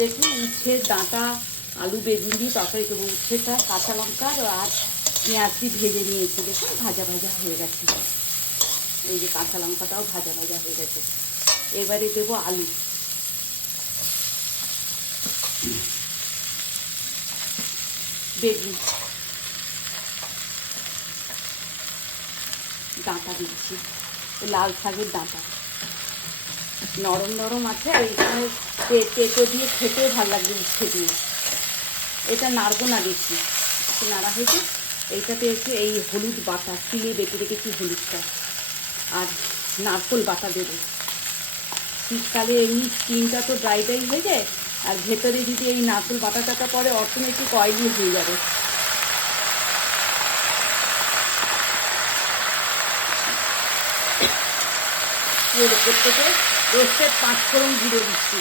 দেখুন উচ্ছের ডাঁটা, আলু, বেগুন দিয়ে তরকারি করব। উচ্ছেটা কাঁচা লঙ্কা আর পেঁয়াজ দিয়ে ভেজে নিয়েছি। দেখুন, ভাজা ভাজা হয়ে গেছে। এই যে কাঁচা লঙ্কাটাও ভাজা ভাজা হয়ে গেছে। এবারে দেবো আলু। বেগুন। ডাঁটা দিচ্ছি। লাল শাকের ডাঁটা। নরম নরম আছে, আর এখানে পেঁপে দিয়ে খেতেও ভালো লাগবে উচ্ছে দিয়ে এটা নাড়বো না বেশি নাড়া হয়েছে। এইটাতে হচ্ছে এই হলুদ বাটা চিলি বেটে রেখেছি হলুদটা। আর নারকোল বাটা দেবো। শীতকালে এমনি স্কিনটা তো ড্রাই ড্রাই হয়ে যায়, আর ভেতরে যদি এই নারকোল বাটাটাটা পরে অটোমেটিক অয়েলি হয়ে যাবে। এর ওপর থেকে রোস্টের পাঁচ ফোড়ন গুঁড়ো দিচ্ছি।